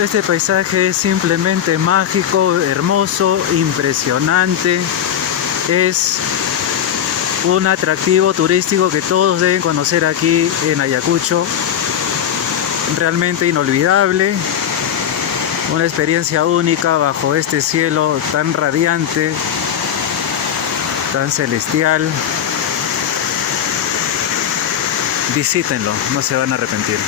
Este paisaje es simplemente mágico, hermoso, impresionante. Es un atractivo turístico que todos deben conocer aquí en Ayacucho. Realmente inolvidable. Una experiencia única bajo este cielo tan radiante, tan celestial. Visítenlo, no se van a arrepentir.